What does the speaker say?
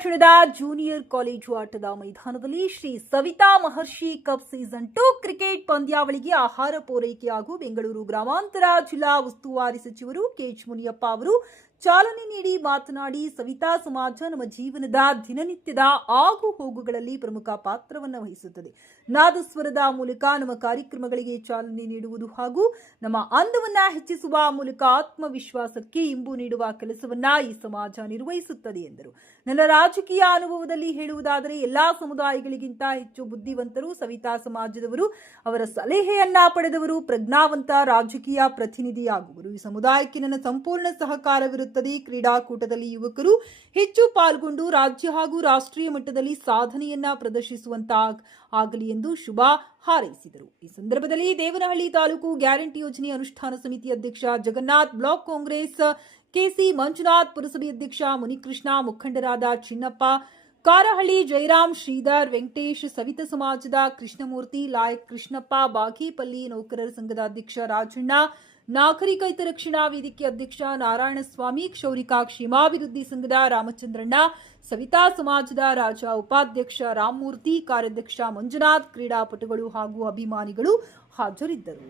ಪಟ್ಟಣದ junior college ಆಟದ ಮೈದಾನದಲ್ಲಿ ಶ್ರೀ ಸವಿತಾ ಮಹರ್ಷಿ ಕಪ್ ಸೀಸನ್ 2 ಕ್ರಿಕೆಟ್ ಪಂದ್ಯಾವಳಿಗೆ ಆಹಾರ ಪೂರೈಕೆ ಹಾಗೂ ಬೆಂಗಳೂರು ಗ್ರಾಮಾಂತರ ಜಿಲ್ಲಾ ಉಸ್ತುವಾರಿ ಸಚಿವರು ಕೆಎಚ್ ಮುನಿಯಪ್ಪ ಅವರು ಚಾಲನೆ ನೀಡಿ ಮಾತನಾಡಿ, ಸವಿತಾ ಸಮಾಜ ನಮ್ಮ ಜೀವನದ ದಿನನಿತ್ಯದ ಆಗು ಹೋಗುಗಳಲ್ಲಿ ಪ್ರಮುಖ ಪಾತ್ರವನ್ನು ವಹಿಸುತ್ತದೆ. ನಾದಸ್ವರದ ಮೂಲಕ ನಮ್ಮ ಕಾರ್ಯಕ್ರಮಗಳಿಗೆ ಚಾಲನೆ ನೀಡುವುದು ಹಾಗೂ ನಮ್ಮ ಅಂದವನ್ನ ಹೆಚ್ಚಿಸುವ ಮೂಲಕ ಆತ್ಮವಿಶ್ವಾಸಕ್ಕೆ ಇಂಬು ನೀಡುವ ಕೆಲಸವನ್ನ ಈ ಸಮಾಜ ನಿರ್ವಹಿಸುತ್ತದೆ ಎಂದರು. ನನ್ನ ರಾಜಕೀಯ ಅನುಭವದಲ್ಲಿ ಹೇಳುವುದಾದರೆ ಎಲ್ಲಾ ಸಮುದಾಯಗಳಿಗಿಂತ ಹೆಚ್ಚು ಬುದ್ಧಿವಂತರು ಸವಿತಾ ಸಮಾಜದವರು. ಅವರ ಸಲಹೆಯನ್ನ ಪಡೆದವರು ಪ್ರಜ್ಞಾವಂತ ರಾಜಕೀಯ ಪ್ರತಿನಿಧಿಯಾಗುವರು. ಈ ಸಮುದಾಯಕ್ಕೆ ನನ್ನ ಸಂಪೂರ್ಣ ಸಹಕಾರವಿರುತ್ತದೆ. ಕ್ರೀಡಾಕೂಟದಲ್ಲಿ ಯುವಕರು ಹೆಚ್ಚು ಪಾಲ್ಗೊಂಡು ರಾಜ್ಯ ಹಾಗೂ ರಾಷ್ಟ್ರೀಯ ಮಟ್ಟದಲ್ಲಿ ಸಾಧನೆಯನ್ನ ಪ್ರದರ್ಶಿಸುವಂತಾಗಲಿ ಎಂದು ಶುಭ ಹಾರೈಸಿದರು. ಈ ಸಂದರ್ಭದಲ್ಲಿ ದೇವನಹಳ್ಳಿ ತಾಲೂಕು ಗ್ಯಾರಂಟಿ ಯೋಜನೆ ಅನುಷ್ಠಾನ ಸಮಿತಿ ಅಧ್ಯಕ್ಷ ಜಗನ್ನಾಥ್, ಬ್ಲಾಕ್ ಕಾಂಗ್ರೆಸ್ ಕೆಸಿ ಮಂಜುನಾಥ್, ಪುರಸಭೆ ಅಧ್ಯಕ್ಷ ಮುನಿಕೃಷ್ಣ, ಮುಖಂಡರಾದ ಚಿನ್ನಪ್ಪ, ಕಾರಹಳ್ಳಿ ಜಯರಾಮ್, ಶ್ರೀಧರ್, ವೆಂಕಟೇಶ್, ಸವಿತಾ ಸಮಾಜದ ಕೃಷ್ಣಮೂರ್ತಿ, ಲಾಯಕ್ ಕೃಷ್ಣಪ್ಪ, ಬಾಗೇಪಲ್ಲಿ, ನೌಕರರ ಸಂಘದ ಅಧ್ಯಕ್ಷ ರಾಜಣ್ಣ, ನಾಗರಿಕ ಹಿತರಕ್ಷಣಾ ವೇದಿಕೆ ಅಧ್ಯಕ್ಷ ನಾರಾಯಣಸ್ವಾಮಿ, ಕ್ಷೌರಿಕ ಕ್ಷೇಮಾಭಿವೃದ್ಧಿ ಸಂಘದ ರಾಮಚಂದ್ರಣ್ಣ, ಸವಿತಾ ಸಮಾಜದ ರಾಜ ಉಪಾಧ್ಯಕ್ಷ ರಾಮಮೂರ್ತಿ, ಕಾರ್ಯಾಧ್ಯಕ್ಷ ಮಂಜುನಾಥ್, ಕ್ರೀಡಾಪಟುಗಳು ಹಾಗೂ ಅಭಿಮಾನಿಗಳು ಹಾಜರಿದ್ದರು.